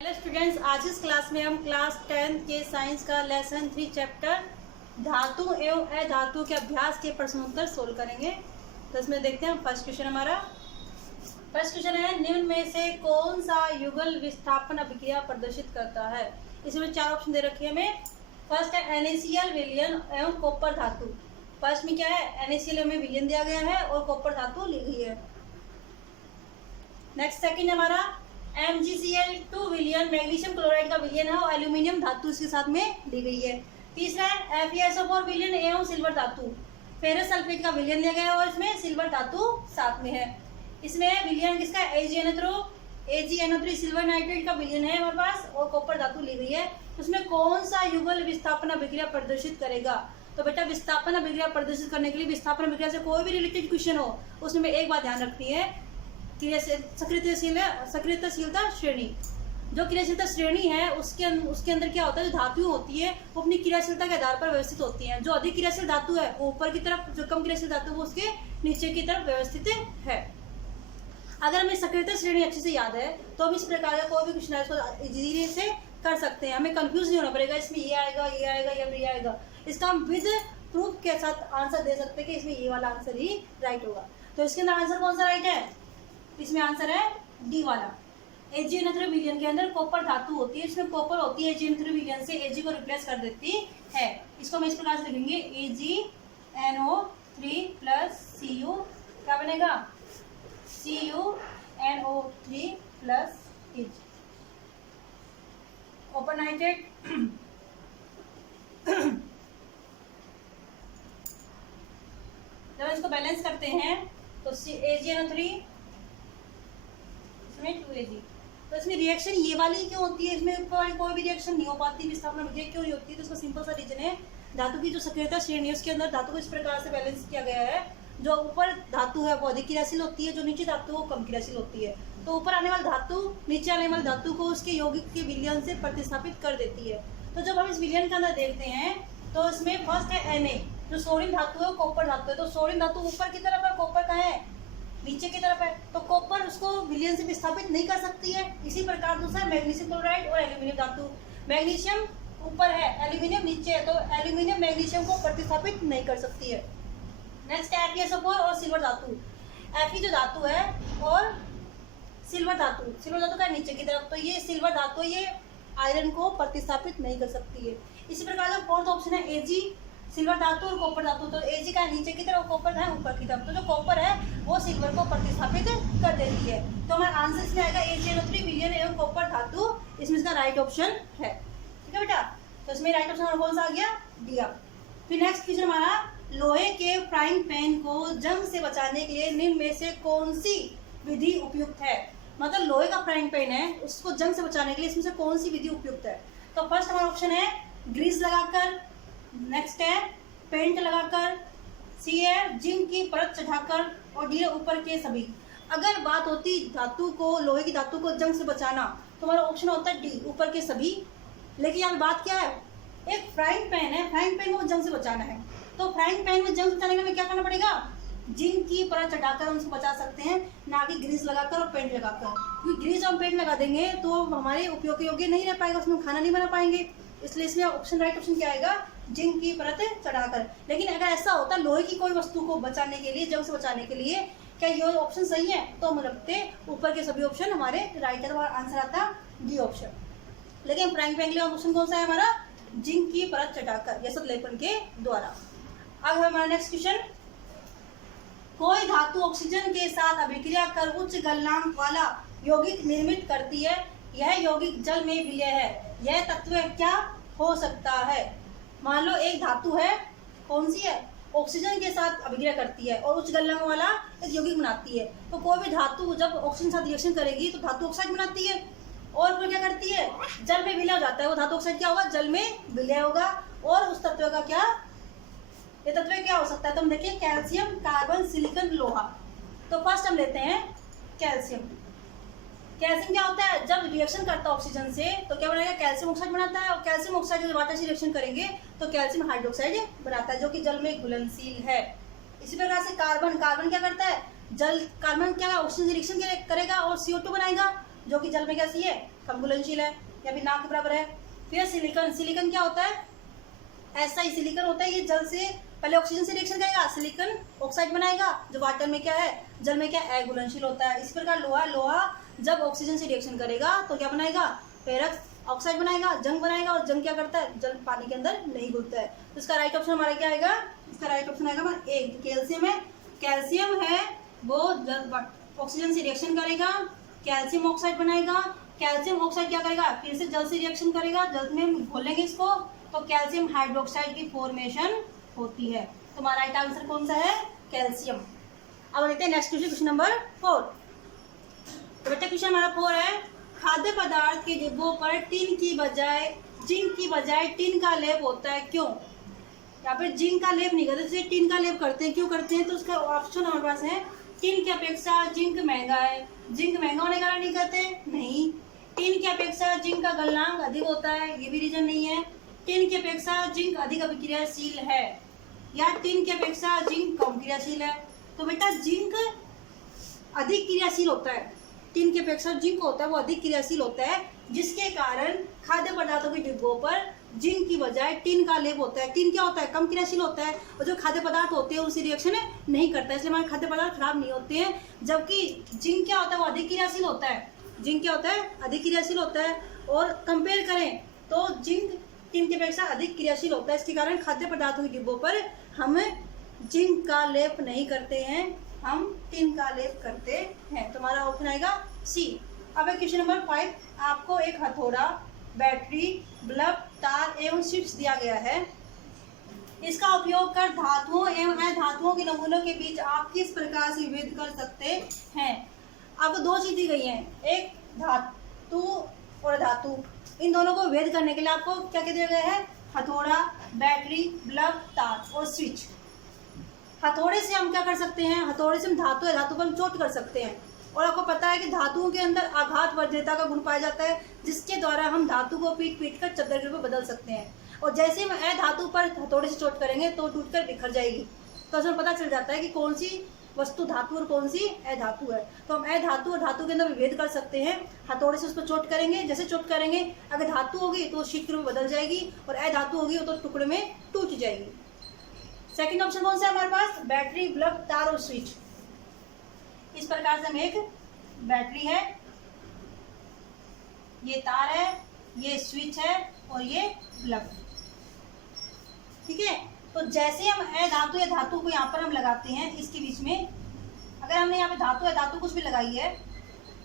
Hello students, आज इस class में हम क्लास 10 के साइंस का लेसन 3 चैप्टर धातु एवं अधातु के अभ्यास के प्रश्नोत्तर सोल्व करेंगे। तो इसमें देखते हैं फर्स्ट क्वेश्चन हमारा। फर्स्ट क्वेश्चन है, निम्न में से कौन सा युगल विस्थापन अभिक्रिया प्रदर्शित करता है। इसमें चार ऑप्शन दे रखे हैं हमें। फर्स्ट है NaCl विलयन एवं कॉपर धातु। फर्स्ट में क्या है, NaCl में विलयन दिया गया है और कॉपर धातु ली गई है। नेक्स्ट सेकंड हमारा MgCl2 विलयन मैग्नीशियम क्लोराइड का विलयन है और एल्यूमिनियम धातु इसके साथ में दी गई है। तीसरा है FeSO4 विलयन एवं सिल्वर धातु, फेरस सल्फेट का विलयन दिया गया है और इसमें सिल्वर धातु साथ में है। इसमें विलयन किसका AgNO3 सिल्वर नाइट्रेट का विलयन है हमारे पास और कॉपर धातु ली गई है। उसमें कौन सा युगल विस्थापन अभिक्रिया प्रदर्शित करेगा। तो बेटा विस्थापन अभिक्रिया प्रदर्शित करने के लिए विस्थापन अभिक्रिया से कोई भी रिलेटेड क्वेश्चन हो उसमें एक बात ध्यान रखनी है, सक्रियताशीलता श्रेणी। जो क्रियाशीलता श्रेणी है उसके अंदर क्या होता है, जो धातु होती है वो अपनी क्रियाशीलता के आधार पर व्यवस्थित होती हैं। जो अधिक क्रियाशील धातु है वो ऊपर की तरफ, जो कम क्रियाशील धातु वो उसके नीचे की तरफ व्यवस्थित है। अगर हमें सक्रियता श्रेणी अच्छे से याद है तो हम इस प्रकार का कोई भी क्वेश्चन है उसको इजीली से कर सकते हैं। हमें कंफ्यूज नहीं होना पड़ेगा इसमें ये आएगा ये आएगा या ये आएगा। इसका हम विद प्रूफ के साथ आंसर दे सकते हैं कि इसमें ये वाला आंसर ही राइट होगा। तो इसके अंदर आंसर कौन सा राइट है, इसमें आंसर है डी वाला। AgNO3 विलयन के अंदर कॉपर धातु होती है, इसमें कॉपर होती है AgNO3 विलयन से Ag को रिप्लेस कर देती है। इसको हम इस प्रकार से लिखेंगे AgNO3 प्लस Cu, क्या बनेगा CuNO3 plus Ag, copper nitrate. जब इसको बैलेंस करते हैं तो AgNO3 2Ag, तो इसमें रिएक्शन ये वाली क्यों होती है, इसमें कोई भी रिएक्शन नहीं हो पाती, विस्थापन अभिक्रिया क्यों नहीं होती। तो इसका सिंपल सा रीजन है, धातु की जो सक्रियता श्रेणी है उसके अंदर धातु को इस प्रकार से बैलेंस किया गया है। जो ऊपर धातु है वो अधिक क्रियाशील होती है, जो नीचे धातु वो कम क्रियाशील होती है। तो ऊपर आने वाली धातु नीचे आने वाली धातु को उसके यौगिक के विलयन से प्रतिस्थापित कर देती है। तो जब हम इस विलयन के अंदर देखते हैं तो इसमें फर्स्ट है Na, जो सोडियम धातु है, कॉपर धातु है। तो सोडियम धातु ऊपर की तरफ है, कॉपर कहाँ है, नीचे की तरफ है। तो कॉपर उसको विलयन से विस्थापित नहीं कर सकती है। इसी प्रकार दूसरा मैग्नीशियम क्लोराइड और एल्यूमिनियम धातु, मैग्नीशियम ऊपर है, एल्यूमिनियम नीचे है, तो एल्यूमिनियम मैग्नीशियम को प्रतिस्थापित नहीं कर सकती है। नेक्स्ट है FeSO4 और सिल्वर धातु। Fe जो धातु है और सिल्वर धातु का नीचे की तरफ, तो ये सिल्वर धातु ये आयरन को प्रतिस्थापित नहीं कर सकती है। इसी प्रकार जो फोर्थ ऑप्शन है Ag, सिल्वर धातु और कॉपर धातु। तो Ag का नीचे की तरफ, कॉपर का है ऊपर की तरफ। तो जो कॉपर है वो सिल्वर को प्रतिस्थापित कर देती है। तो हमारा आंसर इसमें आएगा AgNO3 विलयन एवं कॉपर धातु, इसमें इसका राइट ऑप्शन है। ठीक है बेटा, तो इसमें राइट ऑप्शन कौन सा आ गया, डी। फिर नेक्स्ट क्वेश्चन हमारा, लोहे के फ्राइंग पैन को जंग से बचाने के लिए निम्न में से कौन सी विधि उपयुक्त है। मतलब लोहे का फ्राइंग पैन है उसको जंग से बचाने के लिए इसमें से कौन सी विधि उपयुक्त है। तो फर्स्ट हमारा ऑप्शन है ग्रीस लगाकर, नेक्स्ट है पेंट लगाकर, सी है जिंक की परत चढ़ाकर और डी है ऊपर के सभी। अगर बात होती धातु को, लोहे की धातु को जंग से बचाना, तो हमारा ऑप्शन होता है डी ऊपर के सभी। लेकिन यहाँ बात क्या है, एक फ्राइंग पैन है, फ्राइंग पैन को जंग से बचाना है। तो फ्राइंग पैन में जंग से बचाने के लिए क्या करना पड़ेगा, जिंक की परत चढ़ाकर हम उसको बचा सकते हैं, ना कि ग्रीस लगाकर और पेंट लगाकर। क्योंकि ग्रीस और पेंट लगा देंगे तो हमारे उपयोग योग्य नहीं रह पाएगा, उसमें खाना नहीं बना पाएंगे। इसलिए इसमें ऑप्शन राइट ऑप्शन क्या आएगा, जिंक की परत चढ़ाकर। लेकिन अगर ऐसा होता लोहे की कोई वस्तु को बचाने के लिए, जंग से बचाने के लिए, क्या ये ऑप्शन सही है, तो हम रखते ऊपर के सभी ऑप्शन हमारे राइट है, तो हमारा आंसर आता डी ऑप्शन। लेकिन फ्राइंग पैन के लिए ऑप्शन कौन सा है हमारा, जिंक की परत चढ़ाकर या लेपन के द्वारा। अब हमारा नेक्स्ट क्वेश्चन, कोई धातु ऑक्सीजन के साथ अभिक्रिया कर उच्च गलनांक वाला यौगिक निर्मित करती है, यह यौगिक जल में विलय है, यह तत्व क्या हो सकता है। मान लो एक धातु है, कौन सी है, ऑक्सीजन के साथ अभिक्रिया करती है और उच्च गलनांक वाला एक यौगिक बनाती है। तो कोई भी धातु जब ऑक्सीजन के साथ रिएक्शन करेगी तो धातु ऑक्साइड बनाती है और फिर क्या करती है, जल में विलय हो जाता है। वो धातु ऑक्साइड क्या होगा, जल में विलय होगा। और उस तत्व का क्या, ये तत्व क्या हो सकता है, तो हम देखिए कैल्शियम, कार्बन, सिलिकॉन, लोहा। तो फर्स्ट हम लेते हैं कैल्शियम। कैल्शियम क्या होता है, जब रिएक्शन करता है ऑक्सीजन से तो क्या बनाएगा, कैल्शियम ऑक्साइड बनाता है। और कैल्शियम ऑक्साइड जब वाटर से रिएक्शन करेंगे तो कैल्शियम हाइड्रोक्साइड बनाता है, जो कि जल में घुलनशील है। इसी प्रकार से कार्बन क्या करता है, जल, कार्बन क्या ऑक्सीजन से रिएक्शन करेगा और CO2 बनाएगा, जो कि जल में कैसी है, कम घुलनशील है या फिर ना के बराबर है। फिर सिलिकॉन, सिलिकॉन क्या होता है, ऐसा ही सिलिकॉन होता है, ये जल से पहले ऑक्सीजन से रिएक्शन करेगा, सिलिकॉन ऑक्साइड बनाएगा, जो वाटर में क्या है, जल में क्या है, अघुलनशील होता है। इसी प्रकार लोहा, लोहा जब ऑक्सीजन से रिएक्शन करेगा तो क्या बनाएगा, फेरस ऑक्साइड बनाएगा, जंग बनाएगा, और जंग क्या करता है, जल पानी के अंदर नहीं घुलता है। तो इसका राइट ऑप्शन हमारा क्या आएगा, इसका राइट ऑप्शन आएगा हमारा ए, कैल्शियम है। कैल्शियम है वो जल ऑक्सीजन से रिएक्शन करेगा, कैल्शियम ऑक्साइड बनाएगा, कैल्शियम ऑक्साइड क्या करेगा, फिर से जल से रिएक्शन करेगा, जल में घोलेंगे इसको तो कैल्शियम हाइड्रोक्साइड की फॉर्मेशन होती है। तो हमारा राइट आंसर कौन सा है, कैल्शियम। अब देखते हैं नेक्स्ट क्वेश्चन नंबर 4। तो बेटा क्वेश्चन हमारा 4 है, खाद्य पदार्थ के डिब्बों पर टिन की बजाय जिंक की बजाय टिन का लेप होता है, क्यों। यहाँ पे जिंक का लेप नहीं करते, जैसे टिन का लेप करते हैं, क्यों करते हैं, तो उसका ऑप्शन हमारे पास है, टिन की अपेक्षा जिंक महंगा है, जिंक महंगा होने के कारण नहीं करते, नहीं। टिन की अपेक्षा जिंक का गलनांक अधिक होता है, ये भी रीजन नहीं है। टिन की अपेक्षा जिंक अधिक अभिक्रियाशील है, या टिन की अपेक्षा जिंक कम क्रियाशील है। तो बेटा जिंक अधिक क्रियाशील होता है, टिन की अपेक्षा जिंक होता है वो अधिक क्रियाशील होता है, जिसके कारण खाद्य पदार्थों के डिब्बों पर जिंक की बजाय टिन का लेप होता है। टिन क्या होता है, कम क्रियाशील होता है, और जो खाद्य पदार्थ होते हैं उनसे रिएक्शन नहीं करता है, इसलिए हमारे खाद्य पदार्थ खराब नहीं होते हैं। जबकि जिंक क्या होता है, वो अधिक क्रियाशील होता है, जिंक क्या होता है, अधिक क्रियाशील होता है। और कंपेयर करें तो जिंक टिन की अपेक्षा अधिक क्रियाशील होता है, इसके कारण खाद्य पदार्थों के डिब्बों पर हम जिंक का लेप नहीं करते हैं, हम टिन का लेप करते हैं। तो हमारा ऑप्शन आएगा सी। अब क्वेश्चन नंबर 5, आपको एक हथौड़ा, बैटरी, बल्ब, तार एवं स्विच दिया गया है। इसका उपयोग कर धातुओं एवं अधातुओं के नमूनों के बीच आप किस प्रकार से भेद कर सकते हैं। आपको दो चीज दी गई हैं, एक धातु और धातु, इन दोनों को भेद करने के लिए आपको क्या क्या दिया गया है, हथौड़ा, बैटरी, बल्ब, तार और स्विच। हथौड़े से हम क्या कर सकते हैं, हथौड़े से हम धातु या धातु पर हम चोट कर सकते हैं, और आपको पता है कि धातुओं के अंदर आघात वर्ध्यता का गुण पाया जाता है, जिसके द्वारा हम धातु को पीट पीट कर चद्दर के रूप में बदल सकते हैं। और जैसे हम अधातु पर हथौड़े से चोट करेंगे तो टूटकर बिखर जाएगी, तो उसमें पता चल जाता है कि कौन सी वस्तु धातु और कौन सी अधातु है। तो हम अधातु और धातु के अंदर विभेद कर सकते हैं, हथौड़े से उसको चोट करेंगे, जैसे चोट करेंगे अगर धातु होगी तो शीट के रूप में बदल जाएगी, और अधातु होगी तो टुकड़े में टूट जाएगी। सेकंड ऑप्शन कौन सा है हमारे पास, बैटरी, बल्ब, तार और स्विच। इस प्रकार से हम एक बैटरी है, ये तार है, ये स्विच है और ये बल्ब, ठीक है। तो जैसे हम अधातु या धातु को यहाँ पर हम लगाते हैं, इसके बीच में अगर हमने यहाँ पे धातु या धातु कुछ भी लगाई है,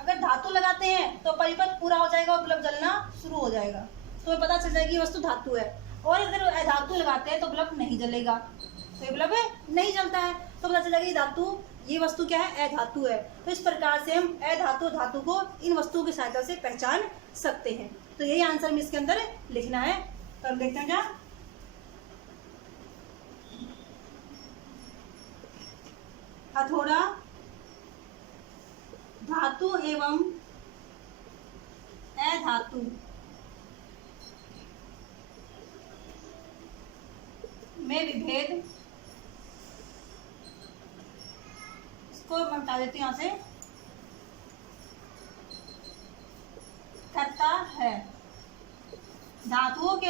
अगर धातु लगाते हैं तो परिपथ पूरा हो जाएगा और बल्ब जलना शुरू हो जाएगा, तो हमें पता चल जाएगा कि वस्तु धातु है। और अगर अधातु लगाते हैं तो बल्ब नहीं जलेगा, तो ये बल्ब नहीं जलता है, तो पता चल जाएगा कि धातु, ये वस्तु क्या है, अधातु है। तो इस प्रकार से हम अधातु धातु को इन वस्तुओं की सहायता से पहचान सकते हैं। तो यही आंसर हमें इसके अंदर लिखना है। तो हम देखते हैं क्या, हथौड़ा धातु एवं अधातु में विभेद, इसको मैं बता देती हूँ यहाँ से, करता है। धातुओं के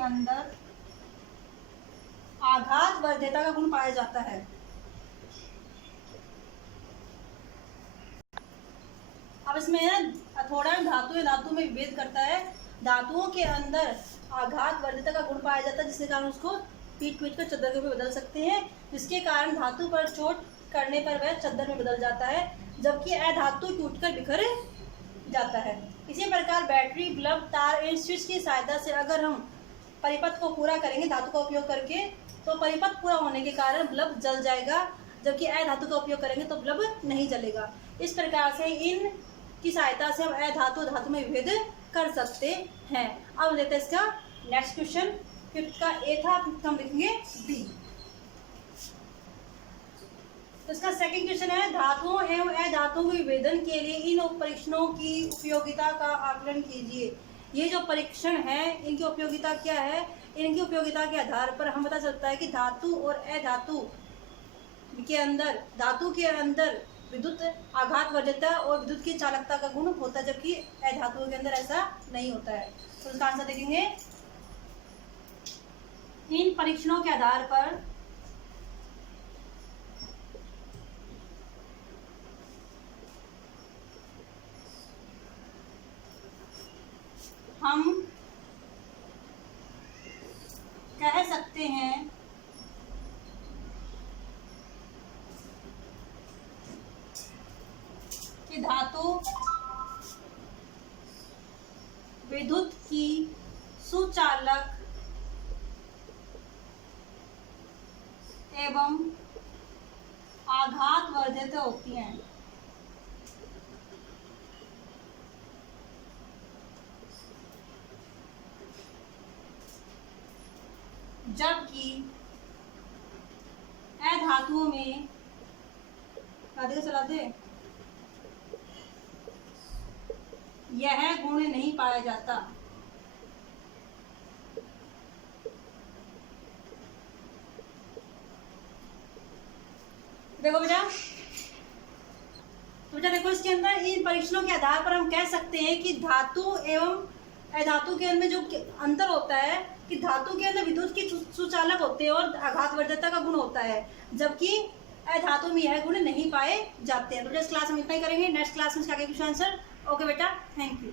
अंदर आघात वर्ध्यता का गुण पाया जाता है। अब इसमें हथौड़ा धातु या धातु में विभेद करता है, धातुओं के अंदर आघात वर्ध्यता का गुण पाया जाता है, जिसके कारण उसको पीट पीट कर चद्दर के रूप में बदल सकते हैं, जिसके कारण धातु पर चोट करने पर वह चद्दर में बदल जाता है, जबकि अधातु टूटकर बिखर जाता है। इसी प्रकार बैटरी, बल्ब, तार एवं स्विच की सहायता से अगर हम परिपथ को पूरा करेंगे धातु का उपयोग करके, तो परिपथ पूरा होने के कारण बल्ब जल जाएगा, जबकि अधातु का उपयोग करेंगे तो बल्ब नहीं जलेगा। इस प्रकार से इन की सहायता से हम अधातु धातु में विभेद कर सकते हैं। अब लेते हैं इसका नेक्स्ट क्वेश्चन, फिफ्थ का ए था, फिफ्थ हम लिखेंगे बी। तो इसका सेकंड क्वेश्चन है, धातुओं एवं अधातुओं के विभेदन के लिए इन परीक्षणों की उपयोगिता का आकलन कीजिए। ये जो परीक्षण है इनकी उपयोगिता क्या है, इनकी उपयोगिता के आधार पर हम पता चलता है कि धातु और अधातु के अंदर, धातु के अंदर विद्युत आघात वर्जकता और विद्युत की चालकता का गुण होता है, जबकि अधातुओं के अंदर ऐसा नहीं होता है। तो इसका आंसर देखेंगे, इन परीक्षणों के आधार पर हम कह सकते हैं कि धातु विद्युत की सुचालक एवं आघात वर्धित होती हैं। जबकि अधातुओं में राधिका चला दे यह गुण नहीं पाया जाता। देखो बेटा, तो बेटा देखो, इसके अंदर इन परीक्षणों के आधार पर हम कह सकते हैं कि धातु एवं अधातु के अंदर जो अंतर होता है कि धातु के अंदर विद्युत की सुचालक होते हैं और आघात वर्धकता का गुण होता है, जबकि अधातु में यह गुण नहीं पाए जाते हैं। तो इस क्लास में इतना ही करेंगे, नेक्स्ट क्लास में इसका आगे क्वेश्चन आंसर। ओके बेटा, थैंक यू।